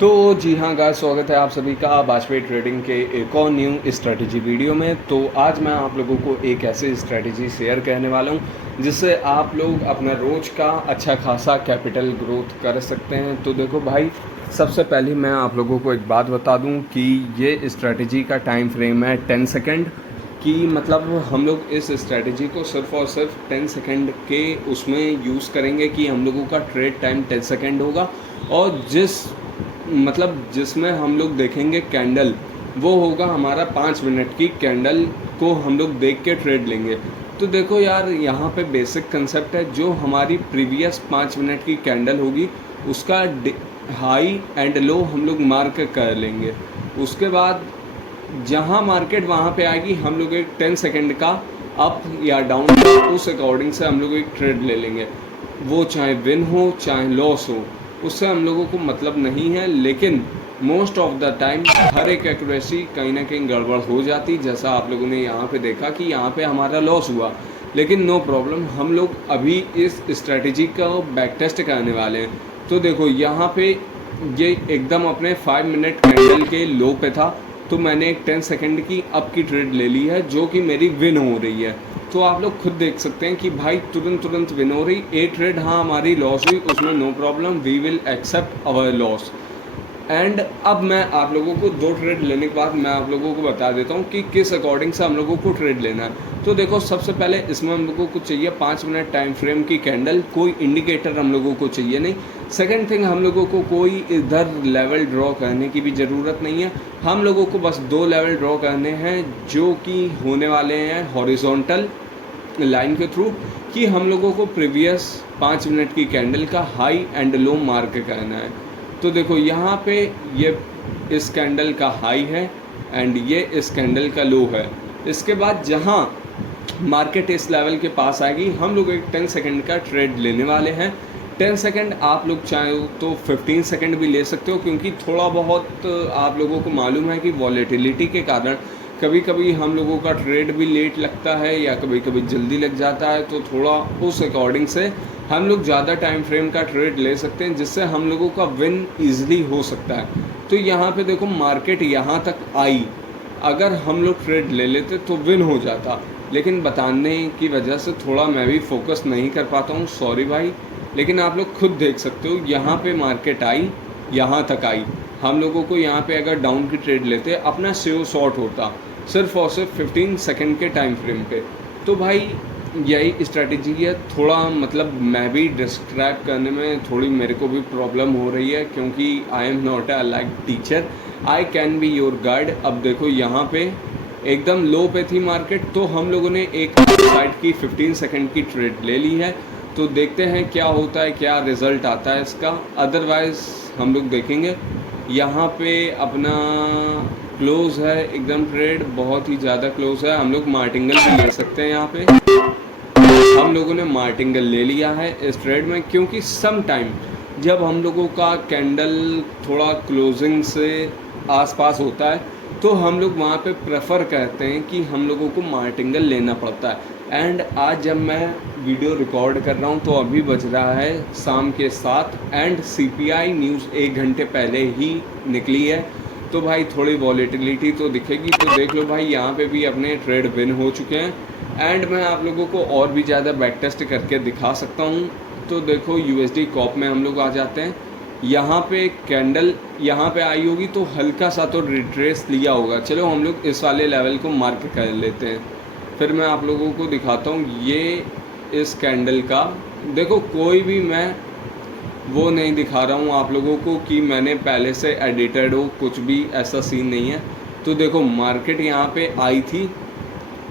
तो जी हाँ गाइस, स्वागत है आप सभी का वाजपेयी ट्रेडिंग के एक और न्यू स्ट्रेटजी वीडियो में। तो आज मैं आप लोगों को एक ऐसी स्ट्रेटजी शेयर करने वाला हूँ जिससे आप लोग अपना रोज का अच्छा खासा कैपिटल ग्रोथ कर सकते हैं। तो देखो भाई, सबसे पहले मैं आप लोगों को एक बात बता दूँ कि ये स्ट्रेटजी का टाइम फ्रेम है 10 सेकेंड कि मतलब हम लोग इस स्ट्रेटजी को सिर्फ और सिर्फ 10 सेकेंड के उसमें यूज़ करेंगे कि हम लोगों का ट्रेड टाइम 10 सेकेंड होगा। और जिसमें हम लोग देखेंगे कैंडल, वो होगा हमारा 5 मिनट की कैंडल को हम लोग देख के ट्रेड लेंगे। तो देखो यार, यहाँ पे बेसिक कंसेप्ट है, जो हमारी प्रीवियस 5 मिनट की कैंडल होगी उसका हाई एंड लो हम लोग मार्क कर लेंगे। उसके बाद जहाँ मार्केट वहाँ पे आएगी, हम लोग एक 10 सेकेंड का अप या डाउन उस अकॉर्डिंग से हम लोग एक ट्रेड ले लेंगे। वो चाहे विन हो चाहे लॉस हो, उससे हम लोगों को मतलब नहीं है। लेकिन मोस्ट ऑफ द टाइम हर एक एक्यूरेसी कहीं ना कहीं गड़बड़ हो जाती, जैसा आप लोगों ने यहाँ पे देखा कि यहाँ पे हमारा लॉस हुआ। लेकिन नो प्रॉब्लम, हम लोग अभी इस स्ट्रेटजी का बैक टेस्ट करने वाले हैं। तो देखो यहाँ पे ये एकदम अपने 5 मिनट कैंडल के लो पे था, तो मैंने एक 10 सेकंड की अप की ट्रेड ले ली है जो कि मेरी विन हो रही है। तो आप लोग खुद देख सकते हैं कि भाई तुरंत विन हो रही। ए ट्रेड हाँ हमारी लॉस हुई, उसमें no problem, we will accept our loss. And अब मैं आप लोगों को 2 ट्रेड लेने के बाद मैं आप लोगों को बता देता हूँ कि किस अकॉर्डिंग से हम लोगों को ट्रेड लेना है। तो देखो, सबसे पहले इसमें हम लोगों को चाहिए 5 मिनट टाइम फ्रेम की कैंडल, कोई इंडिकेटर हम लोगों को चाहिए नहीं। सेकंड थिंग, हम लोगों को कोई इधर लेवल ड्रॉ करने की भी ज़रूरत नहीं है। हम लोगों को बस 2 लेवल ड्रॉ करने हैं जो कि होने वाले हैं हॉरिजॉन्टल लाइन के थ्रू, कि हम लोगों को प्रीवियस 5 मिनट की कैंडल का हाई एंड लो मार्क करना है। तो देखो यहाँ पे ये इस कैंडल का हाई है एंड ये इस कैंडल का लो है। इसके बाद जहाँ मार्केट इस लेवल के पास आएगी, हम लोग एक 10 सेकंड का ट्रेड लेने वाले हैं। 10 सेकंड आप लोग चाहे तो 15 सेकंड भी ले सकते हो, क्योंकि थोड़ा बहुत आप लोगों को मालूम है कि वॉलेटिलिटी के कारण कभी कभी हम लोगों का ट्रेड भी लेट लगता है या कभी कभी जल्दी लग जाता है। तो थोड़ा उस अकॉर्डिंग से हम लोग ज़्यादा टाइम फ्रेम का ट्रेड ले सकते हैं, जिससे हम लोगों का विन ईजिली हो सकता है। तो यहाँ पे देखो, मार्केट यहाँ तक आई, अगर हम लोग ट्रेड ले लेते तो विन हो जाता। लेकिन बताने की वजह से थोड़ा मैं भी फोकस नहीं कर पाता हूँ, सॉरी भाई। लेकिन आप लोग खुद देख सकते हो, यहाँ पे मार्केट आई, यहाँ तक आई, हम लोगों को यहाँ पे अगर डाउन की ट्रेड लेते अपना सेव शॉर्ट होता सिर्फ और सिर्फ 15 सेकंड के टाइम फ्रेम पे। तो भाई यही स्ट्रेटजी है। थोड़ा मतलब मैं भी डिस्क्राइब करने में थोड़ी मेरे को भी प्रॉब्लम हो रही है, क्योंकि I am not a like teacher, I can be your guide. अब देखो यहाँ पे एकदम लो पे थी मार्केट, तो हम लोगों ने एक साइड की 15 सेकंड की ट्रेड ले ली है। तो देखते हैं क्या होता है, क्या रिज़ल्ट आता है इसका। अदरवाइज़ हम लोग देखेंगे। यहाँ पे अपना क्लोज़ है एकदम, ट्रेड बहुत ही ज़्यादा क्लोज़ है। हम लोग मार्टिंगल भी ले सकते हैं। यहाँ पे हम लोगों ने मार्टिंगल ले लिया है इस ट्रेड में, क्योंकि सम टाइम जब हम लोगों का कैंडल थोड़ा क्लोजिंग से आसपास होता है, तो हम लोग वहाँ पे प्रेफर करते हैं कि हम लोगों को मार्टिंगल लेना पड़ता है। एंड आज जब मैं वीडियो रिकॉर्ड कर रहा हूँ तो अभी बज रहा है शाम के 7 एंड सीपीआई न्यूज़ 1 घंटे पहले ही निकली है। तो भाई थोड़ी वॉलेटिलिटी तो दिखेगी। तो देख लो भाई, यहाँ पे भी अपने ट्रेड विन हो चुके हैं। एंड मैं आप लोगों को और भी ज़्यादा बैक टेस्ट करके दिखा सकता हूँ। तो देखो, यूएसडी कॉप में हम लोग आ जाते हैं। यहाँ पे कैंडल यहाँ पे आई होगी तो हल्का सा तो रिट्रेस लिया होगा। चलो हम लोग इस वाले लेवल को मार्क कर लेते हैं, फिर मैं आप लोगों को दिखाता हूँ। ये इस कैंडल का देखो, कोई भी मैं वो नहीं दिखा रहा हूँ आप लोगों को कि मैंने पहले से एडिटेड हो, कुछ भी ऐसा सीन नहीं है। तो देखो, मार्केट यहाँ पे आई थी,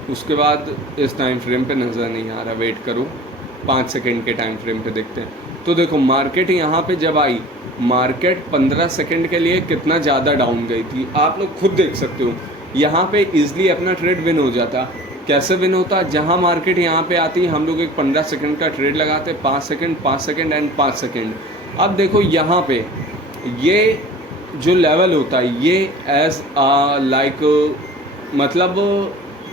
उसके बाद इस टाइम फ्रेम पे नज़र नहीं आ रहा, वेट करो 5 सेकंड के टाइम फ्रेम पे देखते हैं। तो देखो, मार्केट यहाँ पे जब आई, मार्केट 15 सेकंड के लिए कितना ज़्यादा डाउन गई थी, आप लोग खुद देख सकते हो। यहाँ पे ईजिली अपना ट्रेड विन हो जाता। कैसे विन होता? जहाँ मार्केट यहाँ पे आती, हम लोग एक 15 सेकंड का ट्रेड लगाते, 5 सेकंड 5 सेकंड एंड 5 सेकंड। अब देखो यहाँ पे ये जो लेवल होता है, ये एज लाइक मतलब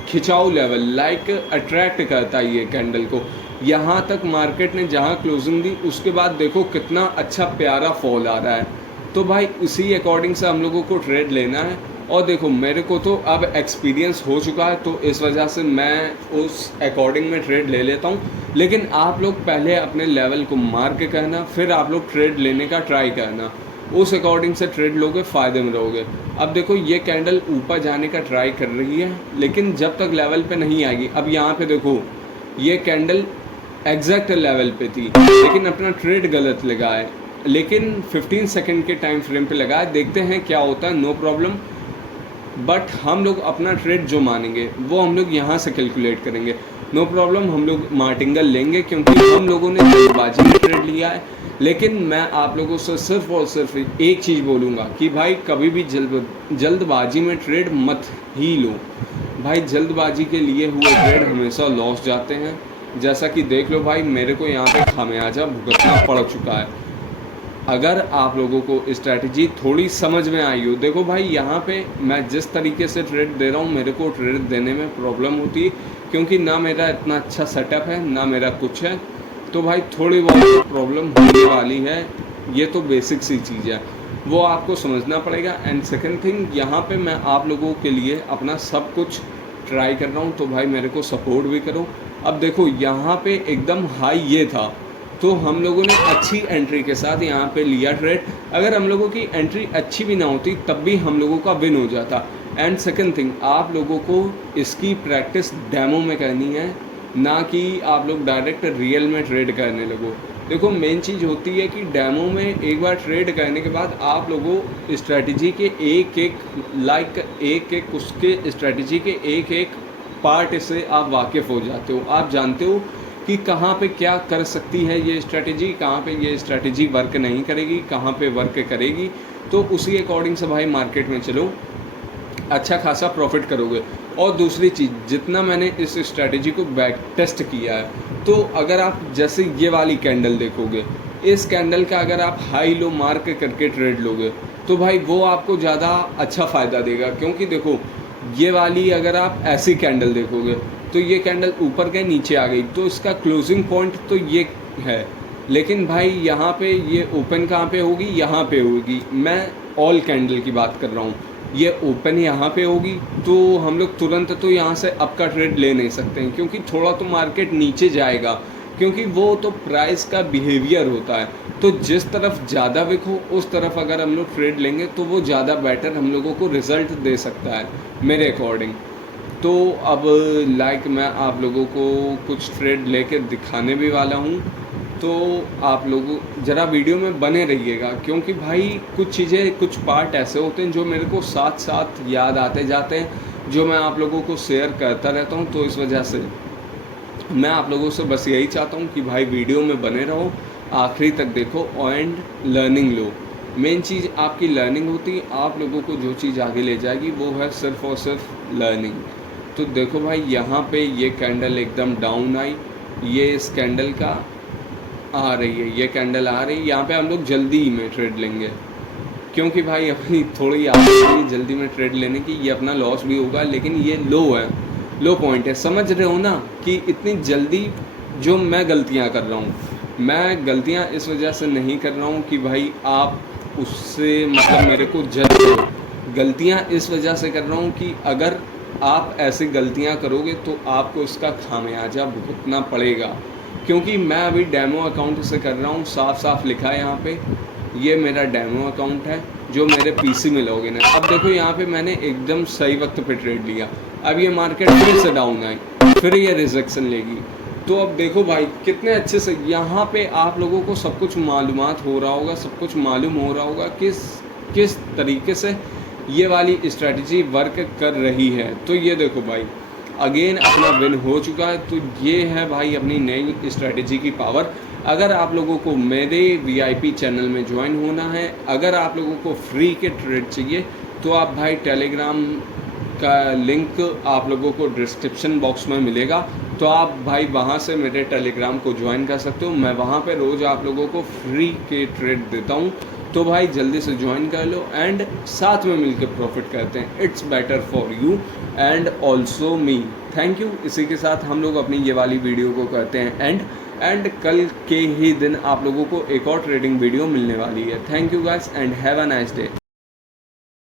खिंचाव लेवल, लाइक अट्रैक्ट करता है ये कैंडल को। यहाँ तक मार्केट ने जहाँ क्लोजिंग दी, उसके बाद देखो कितना अच्छा प्यारा फॉल आ रहा है। तो भाई उसी अकॉर्डिंग से हम लोगों को ट्रेड लेना है। और देखो मेरे को तो अब एक्सपीरियंस हो चुका है, तो इस वजह से मैं उस अकॉर्डिंग में ट्रेड ले लेता हूँ। लेकिन आप लोग पहले अपने लेवल को मार के कहना, फिर आप लोग ट्रेड लेने का ट्राई करना, उस अकॉर्डिंग से ट्रेड लोगे, फ़ायदे में रहोगे। अब देखो ये कैंडल ऊपर जाने का ट्राई कर रही है, लेकिन जब तक लेवल पे नहीं आएगी, अब यहाँ पे देखो ये कैंडल एग्जैक्ट लेवल पे थी, लेकिन अपना ट्रेड गलत लगा है, लेकिन 15 सेकंड के टाइम फ्रेम पे लगा है। देखते हैं क्या होता है, नो प्रॉब्लम। बट हम लोग अपना ट्रेड जो मानेंगे वो हम लोग यहाँ से कैलकुलेट करेंगे, नो प्रॉब्लम। हम लोग मार्टिंगल लेंगे क्योंकि हम लोगों ने जल्दबाजी में ट्रेड लिया है। लेकिन मैं आप लोगों से सिर्फ और सिर्फ एक चीज़ बोलूँगा कि भाई कभी भी जल्दबाजी में ट्रेड मत ही लो। भाई जल्दबाजी के लिए हुए ट्रेड हमेशा लॉस जाते हैं। जैसा कि देख लो भाई, मेरे को यहाँ पे खामियाजा भुगतना पड़ चुका है। अगर आप लोगों को स्ट्रैटेजी थोड़ी समझ में आई हो, देखो भाई यहाँ पे मैं जिस तरीके से ट्रेड दे रहा हूँ, मेरे को ट्रेड देने में प्रॉब्लम होती है क्योंकि ना मेरा इतना अच्छा सेटअप है, ना मेरा कुछ है। तो भाई थोड़ी बहुत प्रॉब्लम होने वाली है, ये तो बेसिक सी चीज़ है, वो आपको समझना पड़ेगा। एंड सेकंड थिंग, यहाँ पे मैं आप लोगों के लिए अपना सब कुछ ट्राई कर रहा हूँ, तो भाई मेरे को सपोर्ट भी करो। अब देखो यहाँ पे एकदम हाई ये था, तो हम लोगों ने अच्छी एंट्री के साथ यहाँ पे लिया ट्रेड। अगर हम लोगों की एंट्री अच्छी भी ना होती तब भी हम लोगों का विन हो जाता। एंड सेकंड थिंग, आप लोगों को इसकी प्रैक्टिस डेमो में करनी है, ना कि आप लोग डायरेक्ट रियल में ट्रेड करने लगो। देखो मेन चीज़ होती है कि डेमो में एक बार ट्रेड करने के बाद आप लोगों स्ट्रैटेजी के एक एक उसके स्ट्रैटेजी के एक एक पार्ट से आप वाकिफ़ हो जाते हो। आप जानते हो कि कहाँ पे क्या कर सकती है ये स्ट्रैटेजी, कहाँ पे ये स्ट्रैटेजी वर्क नहीं करेगी, कहाँ पे वर्क करेगी। तो उसी अकॉर्डिंग से भाई मार्केट में चलो, अच्छा खासा प्रॉफिट करोगे। और दूसरी चीज़, जितना मैंने इस स्ट्रैटेजी को बैक टेस्ट किया है, तो अगर आप जैसे ये वाली कैंडल देखोगे, इस कैंडल का अगर आप हाई लो मार्क करके ट्रेड लोगे तो भाई वो आपको ज़्यादा अच्छा फ़ायदा देगा। क्योंकि देखो ये वाली अगर आप ऐसी कैंडल देखोगे तो ये कैंडल ऊपर के नीचे आ गई, तो इसका क्लोजिंग पॉइंट तो ये है, लेकिन भाई यहाँ पे ये ओपन कहाँ पे होगी, यहाँ पे होगी। मैं ऑल कैंडल की बात कर रहा हूँ, ये ओपन यहाँ पे होगी, तो हम लोग तुरंत तो यहाँ से अप का ट्रेड ले नहीं सकते हैं, क्योंकि थोड़ा तो मार्केट नीचे जाएगा, क्योंकि वो तो प्राइस का बिहेवियर होता है। तो जिस तरफ ज़्यादा विक हो उस तरफ अगर हम लोग ट्रेड लेंगे तो वो ज़्यादा बेटर हम लोगों को रिज़ल्ट दे सकता है मेरे अकॉर्डिंग। तो अब लाइक मैं आप लोगों को कुछ ट्रेड लेके दिखाने भी वाला हूँ, तो आप लोग ज़रा वीडियो में बने रहिएगा, क्योंकि भाई कुछ चीज़ें, कुछ पार्ट ऐसे होते हैं जो मेरे को साथ साथ याद आते जाते हैं, जो मैं आप लोगों को शेयर करता रहता हूँ। तो इस वजह से मैं आप लोगों से बस यही चाहता हूँ कि भाई वीडियो में बने रहो, आखिरी तक देखो एंड लर्निंग लो। मेन चीज़ आपकी लर्निंग होती है, आप लोगों को जो चीज़ आगे ले जाएगी वो है सिर्फ़ और सिर्फ लर्निंग। तो देखो भाई यहाँ पे ये कैंडल एकदम डाउन आई, ये इस कैंडल का आ रही है, ये कैंडल आ रही है, यहाँ पे हम लोग जल्दी में ट्रेड लेंगे, क्योंकि भाई अपनी थोड़ी आदत है जल्दी में ट्रेड लेने की। ये अपना लॉस भी होगा, लेकिन ये लो है, लो पॉइंट है। समझ रहे हो ना कि इतनी जल्दी जो मैं गलतियाँ कर रहा हूँ, मैं गलतियाँ इस वजह से नहीं कर रहा हूँ कि भाई आप उससे मतलब मेरे को जज करो, गलतियाँ इस वजह से कर रहा हूँ कि अगर आप ऐसी गलतियाँ करोगे तो आपको इसका खामियाजा भुगतना पड़ेगा। क्योंकि मैं अभी डेमो अकाउंट से कर रहा हूँ, साफ साफ लिखा है यहाँ पे, ये मेरा डेमो अकाउंट है जो मेरे पीसी में लॉगिन है। अब देखो यहाँ पे मैंने एकदम सही वक्त पे ट्रेड लिया, अब ये मार्केट फिर से डाउन आई, फिर ये रिजेक्शन लेगी। तो अब देखो भाई कितने अच्छे से यहाँ पे आप लोगों को सब कुछ मालूमात हो रहा होगा, सब कुछ मालूम हो रहा होगा किस तरीके से ये वाली स्ट्रैटेजी वर्क कर रही है। तो ये देखो भाई अगेन अपना विन हो चुका है। तो ये है भाई अपनी नई स्ट्रैटेजी की पावर। अगर आप लोगों को मेरे VIP चैनल में ज्वाइन होना है, अगर आप लोगों को फ्री के ट्रेड चाहिए, तो आप भाई टेलीग्राम का लिंक आप लोगों को डिस्क्रिप्शन बॉक्स में मिलेगा, तो आप भाई वहाँ से मेरे टेलीग्राम को ज्वाइन कर सकते हो। मैं वहाँ पे रोज़ आप लोगों को फ्री के ट्रेड देता हूँ, तो भाई जल्दी से ज्वाइन कर लो एंड साथ में मिलकर प्रॉफिट करते हैं। It's better for you and also me. Thank you. इसी के साथ हम लोग अपनी ये वाली वीडियो को करते हैं एंड एंड कल के ही दिन आप लोगों को एक और ट्रेडिंग वीडियो मिलने वाली है। Thank you guys and have a nice day.